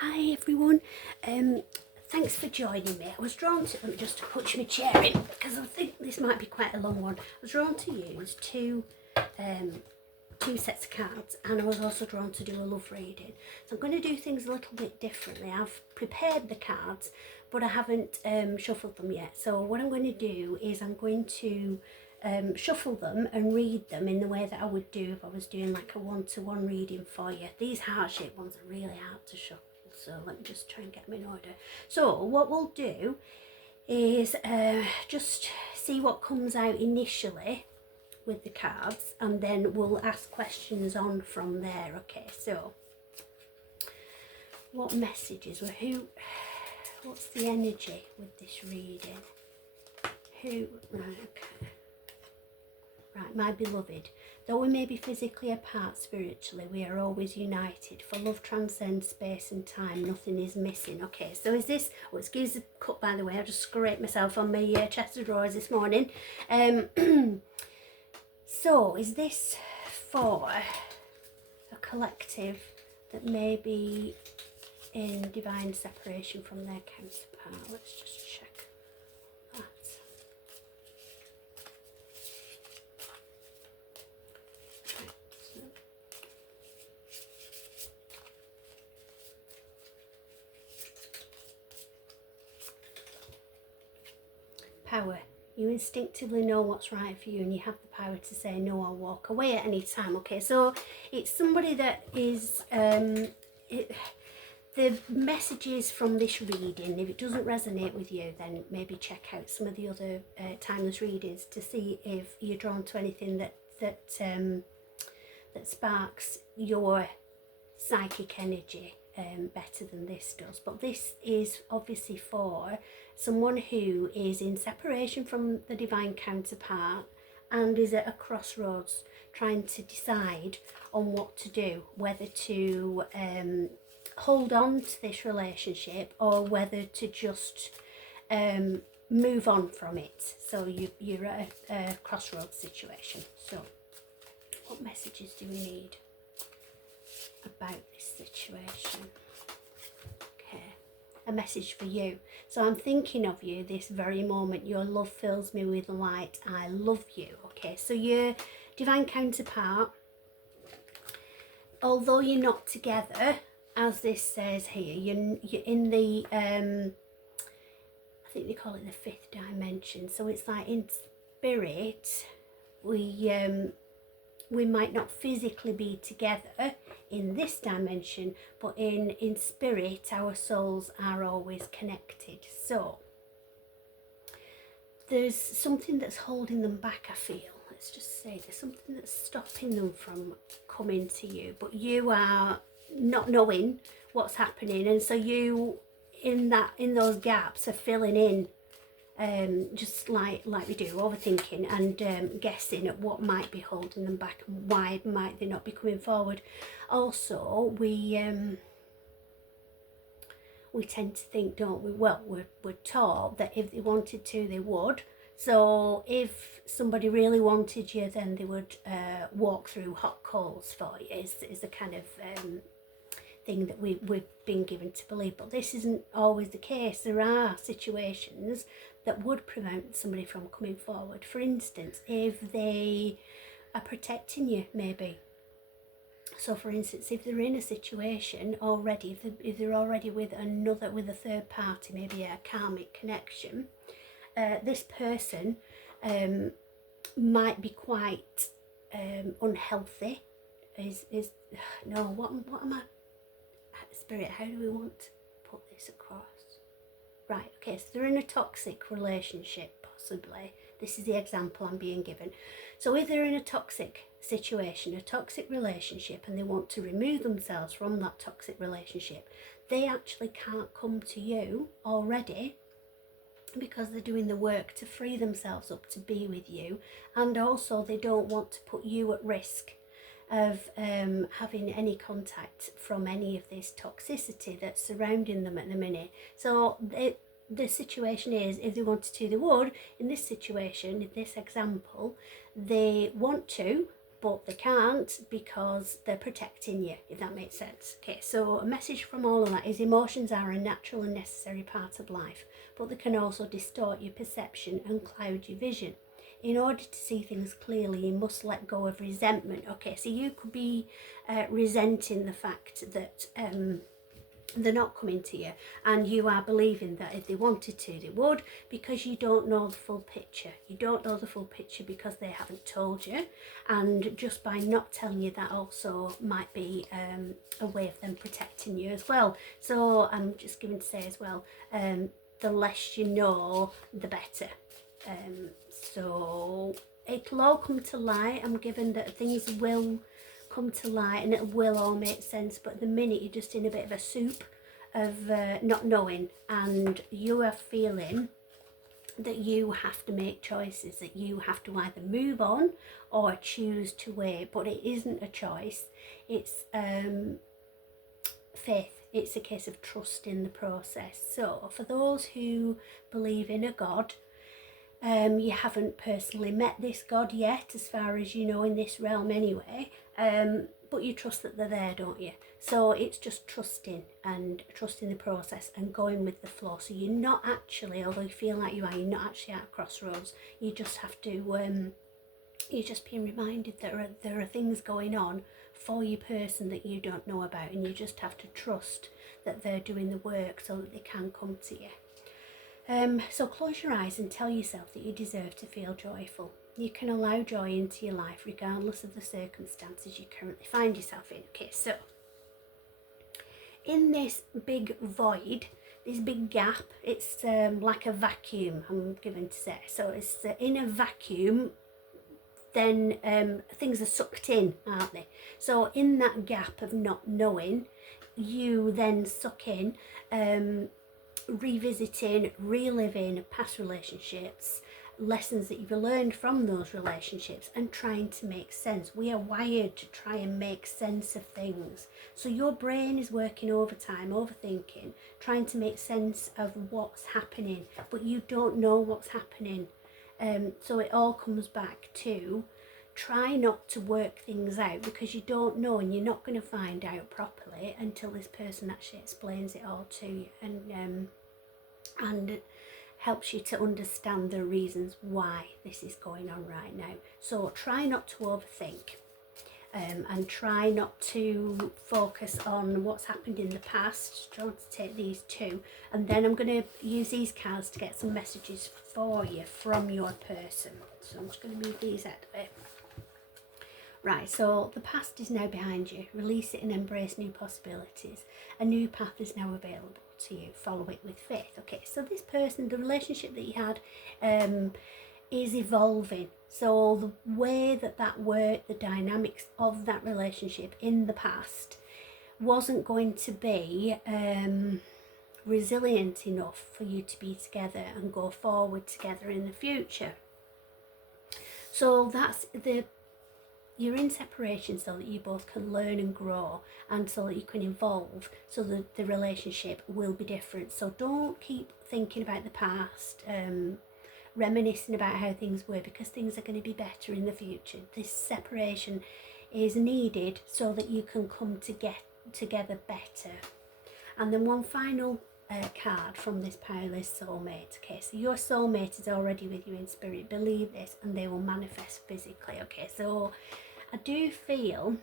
Hi everyone, thanks for joining me. I was drawn to, let me just push my chair in because I think this might be quite a long one. I was drawn to use two sets of cards, and I was also drawn to do a love reading. So I'm going to do things a little bit differently. I've prepared the cards, but I haven't shuffled them yet. So what I'm going to do is I'm going to shuffle them and read them in the way that I would do if I was doing like a one-to-one reading for you. These heart-shaped ones are really hard to shuffle, so let me just try and get them in order. So what we'll do is just see what comes out initially with the cards, and then we'll ask questions on from there. Okay, so what messages or what's the energy with this reading? Right, okay. Right, my beloved, though we may be physically apart spiritually, we are always united. For love transcends space and time, nothing is missing. Okay, so is this, oh, excuse the cut by the way, I just scraped myself on my chest of drawers this morning. So is this for a collective that may be in divine separation from their counterpart? Let's just check that. Power. You instinctively know what's right for you, and you have the power to say no or walk away at any time. Okay, so it's somebody that is the messages from this reading, if it doesn't resonate with you, then maybe check out some of the other timeless readings to see if you're drawn to anything that sparks your psychic energy better than this does. But this is obviously for someone who is in separation from the divine counterpart and is at a crossroads trying to decide on what to do, whether to hold on to this relationship or whether to just move on from it. So you're at a crossroads situation. So what messages do we need about this situation? Okay, a message for you. So I'm thinking of you this very moment. Your love fills me with light. I love you. Okay, so your divine counterpart, although you're not together, as this says here, you're in the I think they call it the fifth dimension. So it's like in spirit, we might not physically be together in this dimension, but in spirit our souls are always connected. So there's something that's holding them back, I feel. Let's just say there's something that's stopping them from coming to you, but you are not knowing what's happening, and so you in those gaps are filling in, just like we do, overthinking and guessing at what might be holding them back and why might they not be coming forward. Also, we tend to think, don't we, well, we're taught that if they wanted to they would. So if somebody really wanted you, then they would walk through hot coals for you, is the kind of thing that we've been given to believe. But this isn't always the case. There are situations that would prevent somebody from coming forward. For instance, if they are protecting you, maybe. So for instance, if they're in a situation already, if they're already with a third party, maybe a karmic connection, this person might be quite unhealthy. What am I, Spirit, how do we want to put this across? Right, okay, so they're in a toxic relationship, possibly. This is the example I'm being given. So if they're in a toxic situation, a toxic relationship, and they want to remove themselves from that toxic relationship, they actually can't come to you already because they're doing the work to free themselves up to be with you, and also they don't want to put you at risk of having any contact from any of this toxicity that's surrounding them at the minute. So the situation is, if they wanted to, they would. In this situation, in this example, they want to, but they can't because they're protecting you, if that makes sense. Okay, so a message from all of that is emotions are a natural and necessary part of life, but they can also distort your perception and cloud your vision. In order to see things clearly, you must let go of resentment. Okay, so you could be resenting the fact that they're not coming to you, and you are believing that if they wanted to they would, because you don't know the full picture. You don't know the full picture because they haven't told you, and just by not telling you, that also might be a way of them protecting you as well. So I'm just going to say as well, the less you know the better. So it'll all come to light. I'm given that things will come to light and it will all make sense, but at the minute you're just in a bit of a soup of not knowing, and you are feeling that you have to make choices, that you have to either move on or choose to wait. But it isn't a choice, it's faith. It's a case of trusting the process. So for those who believe in a God, you haven't personally met this God yet, as far as you know, in this realm anyway, but you trust that they're there, don't you? So it's just trusting the process and going with the flow. So you're not actually, although you feel like you are, you're not actually at a crossroads. You just have to, you're just being reminded that there are things going on for your person that you don't know about, and you just have to trust that they're doing the work so that they can come to you. So close your eyes and tell yourself that you deserve to feel joyful. You can allow joy into your life regardless of the circumstances you currently find yourself in. Okay, so in this big void, this big gap, it's like a vacuum, I'm given to say. So it's in a vacuum, then things are sucked in, aren't they? So in that gap of not knowing, you then suck in revisiting, reliving past relationships, lessons that you've learned from those relationships, and trying to make sense. We are wired to try and make sense of things. So your brain is working overtime, overthinking, trying to make sense of what's happening, but you don't know what's happening. So it all comes back to try not to work things out, because you don't know, and you're not going to find out properly until this person actually explains it all to you, and helps you to understand the reasons why this is going on right now. So try not to overthink, and try not to focus on what's happened in the past. Try to take these two, and then I'm going to use these cards to get some messages for you from your person. So I'm just going to move these out of it. Right, so the past is now behind you. Release it and embrace new possibilities. A new path is now available to you. Follow it with faith. Okay, so this person, the relationship that you had is evolving. So the way that worked, the dynamics of that relationship in the past wasn't going to be resilient enough for you to be together and go forward together in the future. So that's you're in separation so that you both can learn and grow, and so that you can evolve, so that the relationship will be different. So don't keep thinking about the past, reminiscing about how things were, because things are going to be better in the future. This separation is needed so that you can come to get together better. And then one final card from this pile is soulmate. Okay, so your soulmate is already with you in spirit. Believe this and they will manifest physically. Okay, so I do feel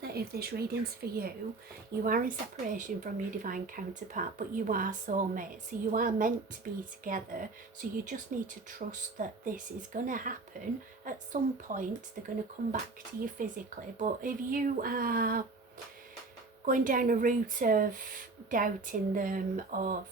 that if this reading's for you, you are in separation from your divine counterpart, but you are soulmates, so you are meant to be together. So you just need to trust that this is going to happen at some point. They're going to come back to you physically. But if you are going down a route of doubting them, of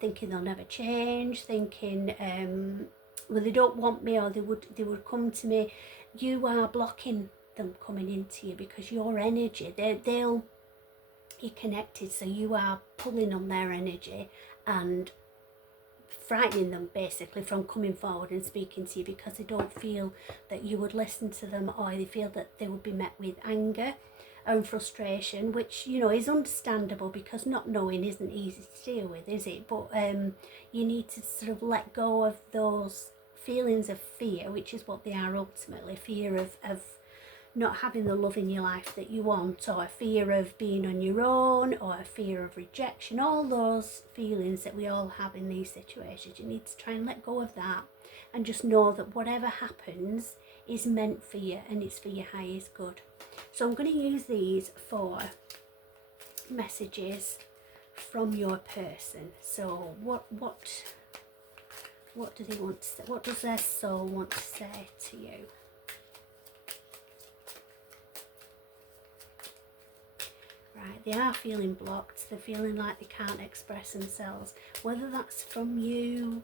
thinking they'll never change, thinking well, they don't want me, or they would come to me, you are blocking them coming into you, because your energy, you're connected, so you are pulling on their energy and frightening them basically from coming forward and speaking to you, because they don't feel that you would listen to them, or they feel that they would be met with anger and frustration, which, you know, is understandable, because not knowing isn't easy to deal with, is it? But you need to sort of let go of those feelings of fear, which is what they are ultimately, fear of not having the love in your life that you want, or a fear of being on your own, or a fear of rejection, all those feelings that we all have in these situations. You need to try and let go of that and just know that whatever happens is meant for you and it's for your highest good. So I'm going to use these for messages from your person. So what do they want to say? What does their soul want to say to you? Right, they are feeling blocked. They're feeling like they can't express themselves. Whether that's from you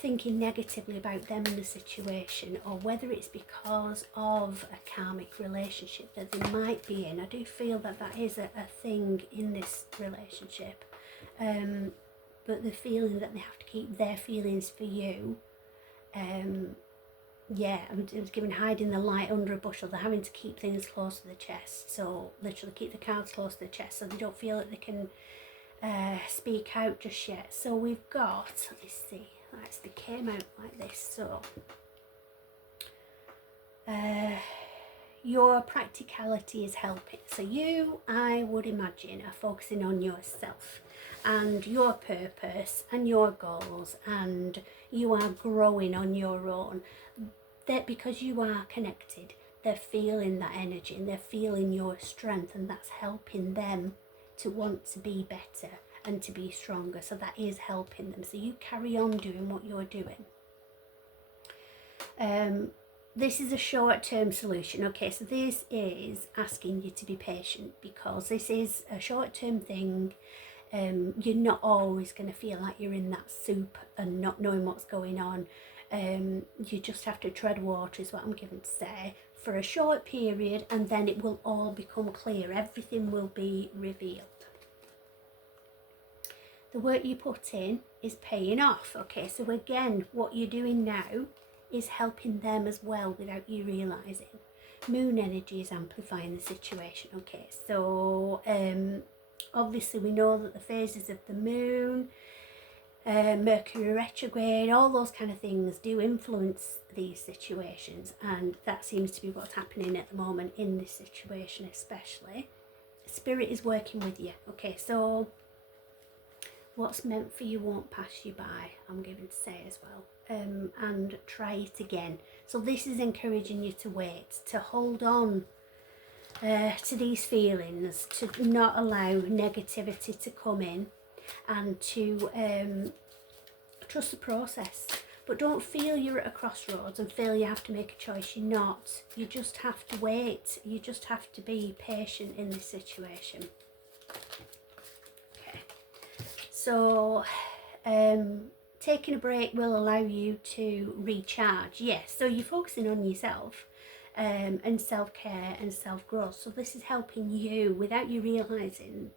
thinking negatively about them and the situation, or whether it's because of a karmic relationship that they might be in. I do feel that that is a thing in this relationship. But the feeling that they have to keep their feelings for you, yeah, I'm given hiding the light under a bushel. They're having to keep things close to the chest. So literally keep the cards close to the chest so they don't feel that they can speak out just yet. So we've got, let's see, right, so they came out like this. So your practicality is helping. So you, I would imagine, are focusing on yourself and your purpose and your goals, and you are growing on your own. That because you are connected, they're feeling that energy and they're feeling your strength, and that's helping them to want to be better and to be stronger. So that is helping them. So you carry on doing what you're doing. This is a short-term solution. Okay, so this is asking you to be patient, because this is a short-term thing. You're not always going to feel like you're in that soup and not knowing what's going on. You just have to tread water, is what I'm given to say, for a short period, and then it will all become clear. Everything will be revealed. The work you put in is paying off. Okay, so again, what you're doing now is helping them as well without you realising. Moon energy is amplifying the situation. Okay, so obviously we know that the phases of the moon, Mercury retrograde, all those kind of things do influence these situations, and that seems to be what's happening at the moment in this situation especially. Spirit is working with you. Okay, so what's meant for you won't pass you by, I'm given to say as well. And try it again. So this is encouraging you to wait, to hold on to these feelings, to not allow negativity to come in, and to trust the process. But don't feel you're at a crossroads and feel you have to make a choice. You're not. You just have to wait. You just have to be patient in this situation. Okay. So taking a break will allow you to recharge. Yes, so you're focusing on yourself and self-care and self-growth. So this is helping you, without you realising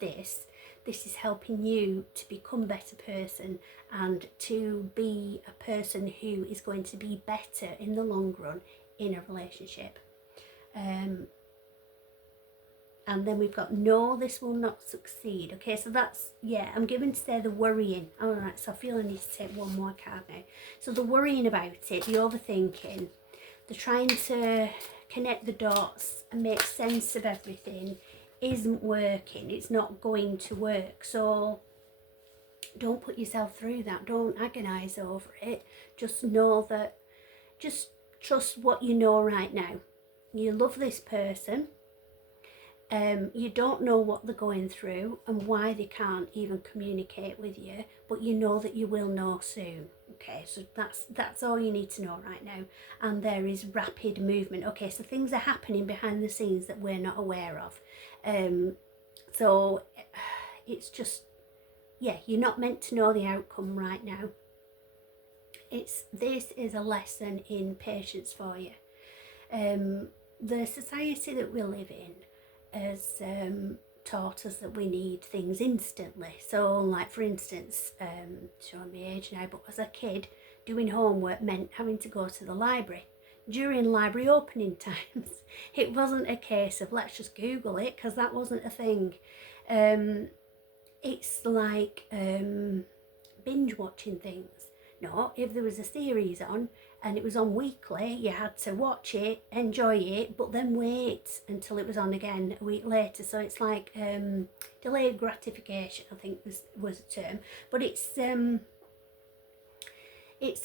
this is helping you to become a better person and to be a person who is going to be better in the long run in a relationship. And then we've got no, this will not succeed. Okay, so that's, yeah, I'm given to say the worrying. All right, so I feel I need to take one more card now. So the worrying about it, the overthinking, the trying to connect the dots and make sense of everything isn't working. It's not going to work. So don't put yourself through that. Don't agonise over it. Just know that, just trust what you know right now. You love this person. You don't know what they're going through and why they can't even communicate with you, but you know that you will know soon. Okay, so that's all you need to know right now. And there is rapid movement. Okay, so things are happening behind the scenes that we're not aware of. So it's just, yeah, you're not meant to know the outcome right now. This is a lesson in patience for you. The society that we live in has taught us that we need things instantly. So like, for instance, showing my age now, but as a kid, doing homework meant having to go to the library during library opening times. It wasn't a case of let's just Google it, because that wasn't a thing. It's like binge watching things. No, if there was a series on and it was on weekly, you had to watch it, enjoy it, but then wait until it was on again a week later. So it's like delayed gratification, I think was a term. But it's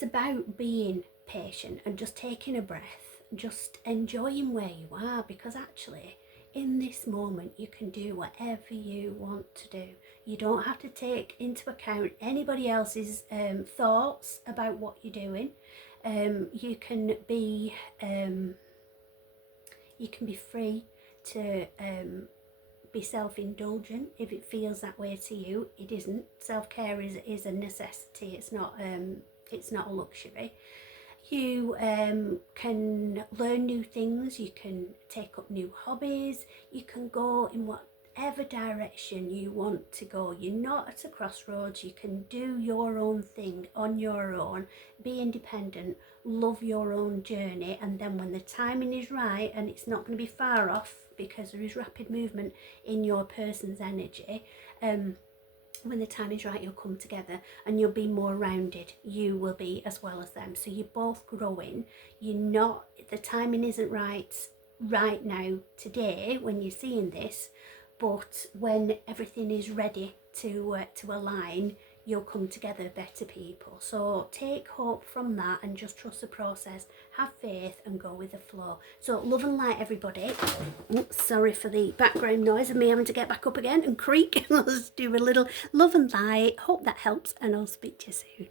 about being patient and just taking a breath, just enjoying where you are, because actually in this moment you can do whatever you want to do. You don't have to take into account anybody else's thoughts about what you're doing. You can be free to be self-indulgent if it feels that way to you. It isn't. Self-care is a necessity. It's not a luxury. You can learn new things, you can take up new hobbies, you can go in whatever direction you want to go. You're not at a crossroads. You can do your own thing on your own, be independent, love your own journey, and then when the timing is right, and it's not going to be far off because there is rapid movement in your person's energy, when the time is right, you'll come together and you'll be more rounded. You will be as well as them. So you're both growing. The timing isn't right now, today, when you're seeing this, but when everything is ready to align, you'll come together better people. So take hope from that and just trust the process, have faith and go with the flow. So love and light, everybody. Sorry for the background noise of me having to get back up again and creak. Let's do a little love and light. Hope that helps, and I'll speak to you soon.